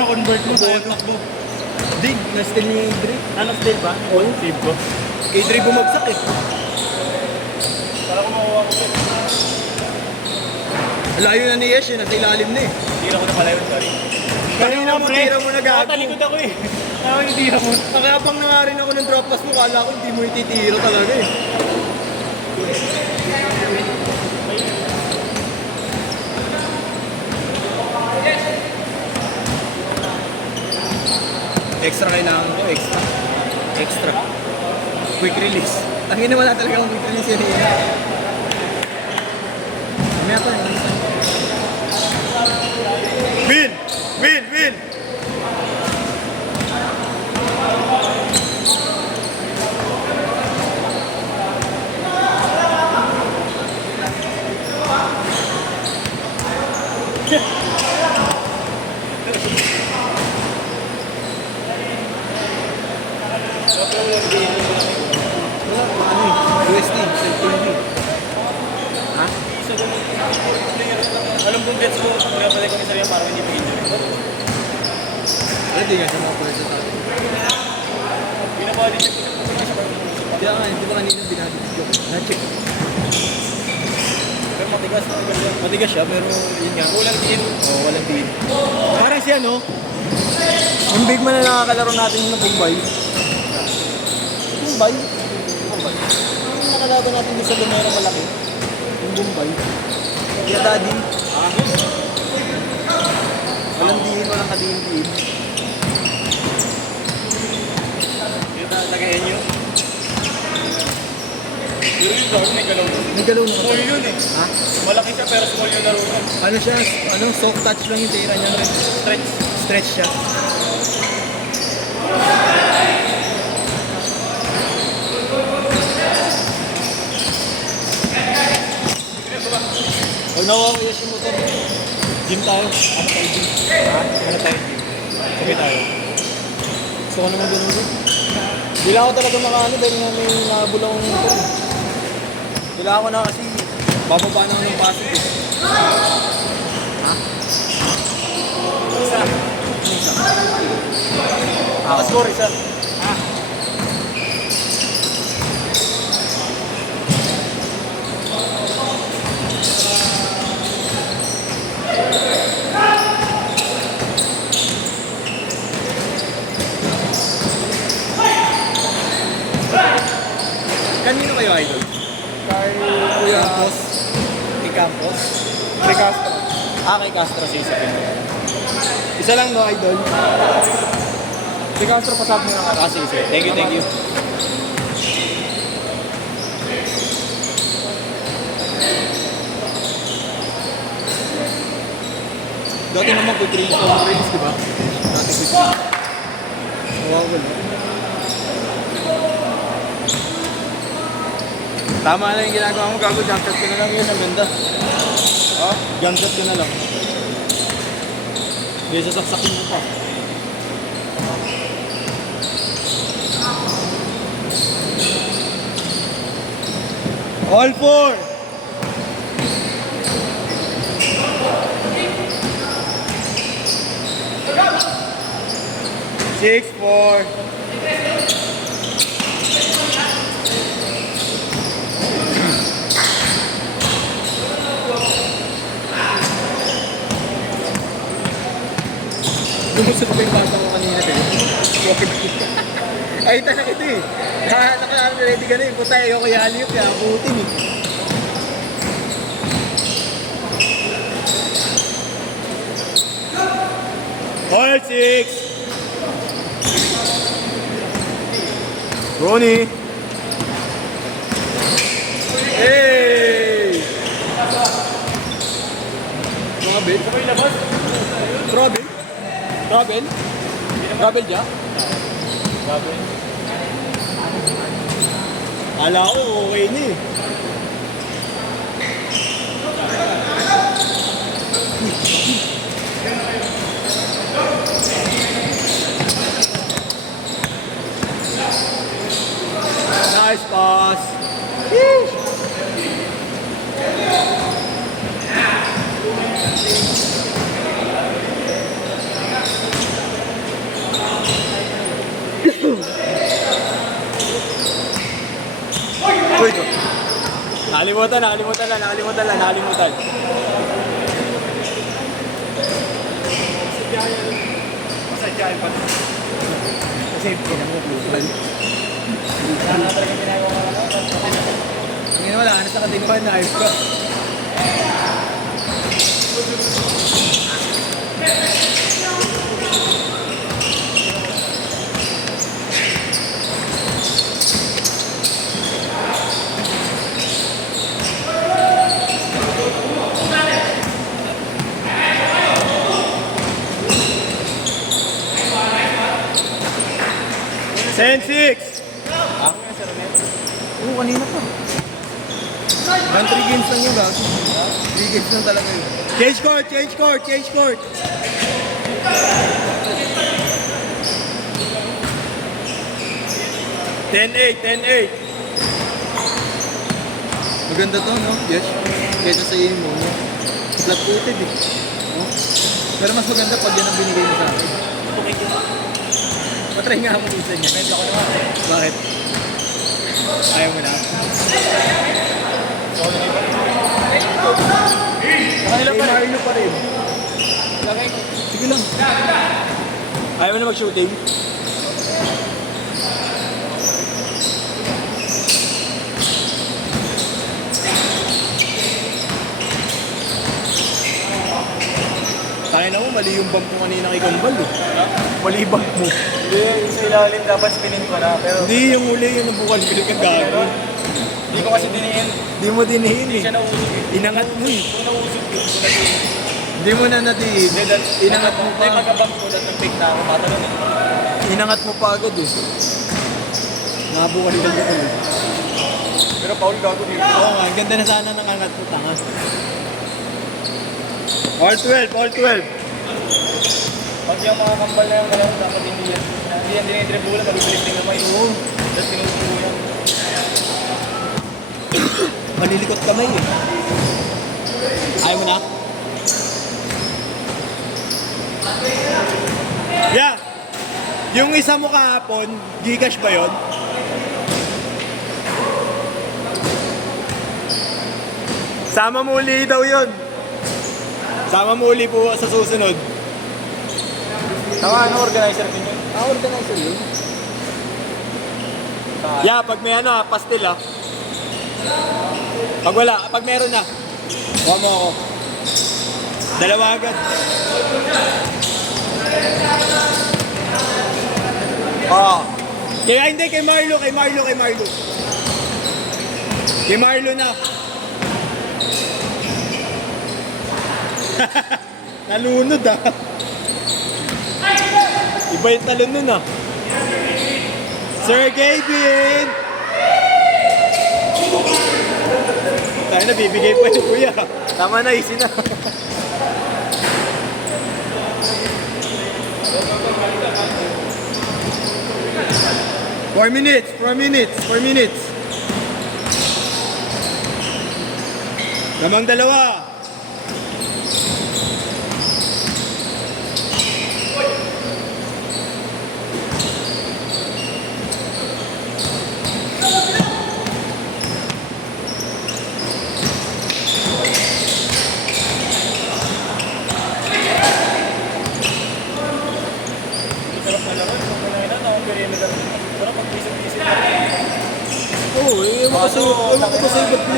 na-convert mo sa takbo. Dig, na-steal niya yung Dre. Na-steal ba? Oo. Save ko. Kay Dre bumagsak eh. Para ko makuha ko. Layo na ni Yesh, nasa ilalim na eh. Tira ko na pala yun, sorry. Kaya nga, tira mo na gago. Nakatalikod ako eh. Ako yung tira mo. Nakayapang na nga rin ako ng drop pass mo, kala ko hindi mo ititiro talaga eh. Extra kailangan ko, extra. Extra. Quick release. Tangin na wala talaga akong quick release yan eh. Mamaya pa eh. Win! Win! Win! USD, self-TV. Ha? Alam kong gets ko, pinapalay ko ni Sarya para hindi pa injury. Hindi nga siya makapulit sa tayo. Pinapalay check ko. Hindi nga, hindi ba kanina binadis ko? Na-check. Pero matigas yan. Matigas siya, pero yun nga. Walang team. Oo, walang team. Parang siya, no? Ang big man na nakakalaro natin na Bombay. Bombay? Bombay. Yung nakalaban natin doon sa Lumero malaki. Yung Bombay. Kaya daddy. Ah. Walang diin, walang kadiin-diin. Yung tagayin nyo. Pero yung dog, may galaw. May galaw na. Small yun eh. Ha? Malaki siya pero small yung laro niya. Ano siya? Ano? Soft touch lang yung tira niya. Stretch. Stretch siya. Pag nakuha ko yung motor, gym tayo. Ano tayo gym? Ha? Ano tayo gym? Sabi tayo. Gusto ko naman ganun din. Hindi lang ako talaga makaano dahil nga may nabulong motor. Kailangan ko na kasi bababa na ako ng pasok. Ha? Isa. Score isa. Kanino kayo idol? Kay Kuya Campos. Kay Campos. Kay Castro. Kay Castro si isa. Isa lang no, idol. Kay Castro pasab mo na. Sige. Thank you, thank you. Dati naman quick release ako release, di ba? Dati quick release. Nawawala. Tama na yung ginagawa mo, gago, jump shot ko na lang yun, ang ganda. Oh, jump shot ko na lang. Hindi, sasaksakin mo pa. All four! Six, four. Gusto ko pa yung bata ko kanina tayo. Ay, tanang ito eh. Naka-ready ka na eh. Puta, ayoko kaya haliyot kaya putin eh. All six! Ronnie! Hey! Mga bed? Sabay labas. Trouble? Trouble? Trouble dyan? Grabe. Kala ko okay na eh. Nice pass. Yeesh. Uy, nakalimutan. Masadyain pa. Kasi pinangukulan. Ngayon wala, ano sa katinguhan na ayos ka. Six. Oo, kanina pa. 3 games lang yun, gagi. 3 games lang talaga yun. Change court. 10-8. Maganda to, no? Yes. Kesa sa iyo mo, no? Flat-footed, eh. No? Pero mas maganda pag yan ang binigay mo sa akin. Patry nga mo isa niya. Medyo ako naman. Bakit? Ayaw mo na? Nakailan pa rin. Pa rin. Sige lang. Ayaw mo na mag-shooting? Tayo na mo, mali yung bump mo kanina kay Kambal, eh. Mali yung bump mo. Hindi, sa ilalim dapat spinin ko na. Pero Hindi, yung uli yung nabukal ko yung gago. hindi ko kasi diniin. Hindi mo dinihin, Hindi eh. siya nausog eh. Inangat mo, eh. Kung nausog yun, sila Hindi mo na natin. Inangat mo May pa. magabang tulad ng fake na ako. Matalon eh. Inangat mo pa agad, eh. Nabukal yung gago, eh. Pero Paul gago dito. Oo nga, ang ganda na sana ng angat mo, tanga. All 12. Pag yung mga kambal na yung galaw, dapat hindi yan. Hindi yan dinitribulan, mabibilis din naman yun. Oo. Tapos tinutubo yan. Malilikot kamay, eh. Ayaw mo na? Yeah. Yung isa mo kahapon, Gcash ba yun? Sama mo uli daw yun. Sama mo uli po sa susunod. Tama, ano organizer din yun? Organizer yun? Yeah, pag may ano, pastil ah. Pag wala, pag meron na. Kuha mo ako. Dalawa agad. Kaya hindi, kay Marlo. Kay Marlo na. Nalunod ah. Iba yung talon nun ah. Sir Gavin! Tayo na, bibigay pa yung kuya. Tama na, easy na. Four minutes. Namang dalawa. Sarap na laro. Kung kailangan na akong perimeter. Pero pag isip-isip na Oo, ewan ko sa iba't mo.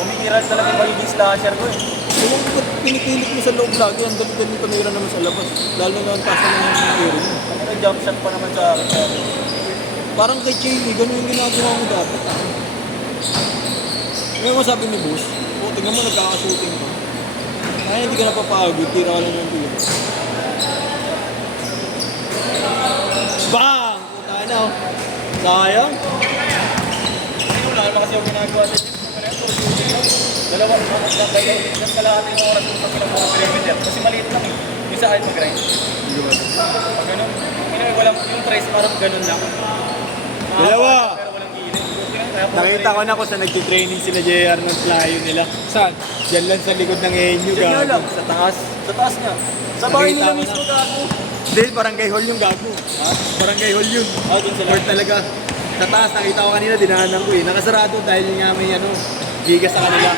umiiral talaga yung magiging slasher ko eh. Ewan ko ba't pinipilit mo sa loob lagi. Ang dali-dali tumira naman sa labas. Lalo na naman taas naman yung area mo. Ano na jump shot pa naman sa akin. Parang kay Chavy, ganun yung ginagawa mo dapat. Ngayon mo sabi ni boss, tingnan mo nagkakashooting ka. Ay, hindi ka napapagod, tira ka lang ng tira. Bang! Puta na oh. Sayang. Hindi ko lang kasi yung ginagawa sa gym. Dalawa, ng kalahating oras yung pagkalang mga perimeter. Kasi maliit lang eh. Yung sa akin mag-grind. Pag ganun, yung trace parang ganun lang. Dalawa. Pero walang gilid. Nakita ko na kung saan nagtitraining sila JR ng flyo nila. Saan? Diyan lang sa likod ng Enyo. Diyan nga lang, sa taas. Sa taas niya. Sa bahay nila Nakita ko mismo na. gago. Hindi, Hindi, barangay hall yung gago. Ha? Barangay hall yun. Dun sa Court talaga. Sa taas, nakita ko kanina, dinahanan ko eh. Nakasarado dahil nga may gigas sa kanila.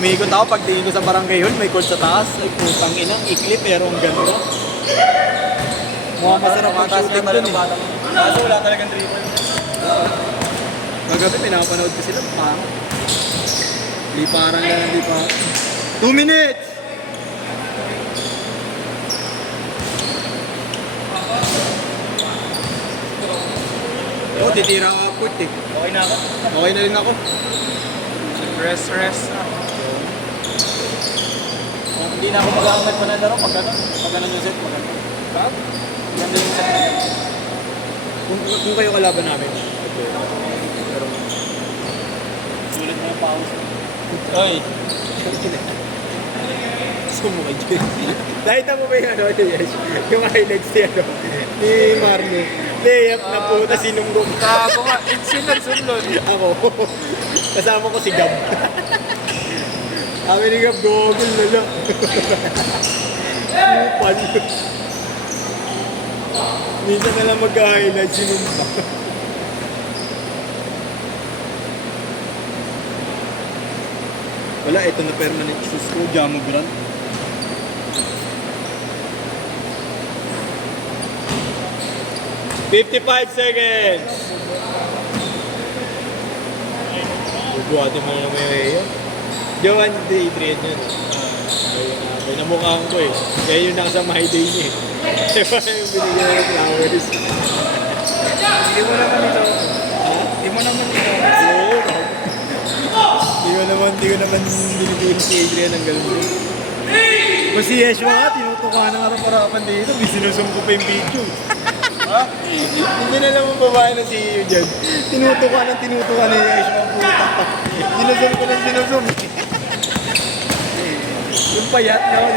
Umikot ako, pagtingin ko sa barangay hall, may court sa taas. Ay, putang ina, ikli, pero ang ganda. Mukhang masarap ang shooting dun eh. Kaso wala talagang dribble. Kagabi, pinapanood ko sila, parang. Liparan lang, liparan. 2 minutes! Oh, titira ka court eh. Okay na ako. Okay na rin ako. Rest. Hindi na ako mag-aangat pa na laro pag gano'n. Pag gano'n yung set, pag gano'n. Bakit? Ganda yung set. Kung kayo kalaban namin. Okay. Pero, Sulit mo yung pause. Oy! Sumukay dyan. Nakita mo ba yung yung highlights ni Marne? Layup na puta, sinunggong. Ako nga, sunod. Ako. Kasama ko si Gab. Kami ni Gab, gogol na lang. Upal. Minsan na lang mag-highlight, sinunggong. Wala, ito na permanent shoes ko. Jamo Grant. "55 seconds." Bubuhatin mo na may yun. Jowan, day 3 yun. May namukhaan ko eh. Kaya yun nakasama high day niya eh. Diba yung binigyan ng flowers? Hindi mo naman ito. Ha? Hindi mo naman ito. Oo. Hindi ko naman binibigyan si Adrian ng galon. Mas si Yeshua nga, tinutuka na harap-harapan dito. May sinusumpo pa yung video. Ha? Hindi na lang babae na si Iyo dyan. Tinutuka ni Yeshua. Puta pa. Sinusum ko ng sinusum. Yung payat na ako.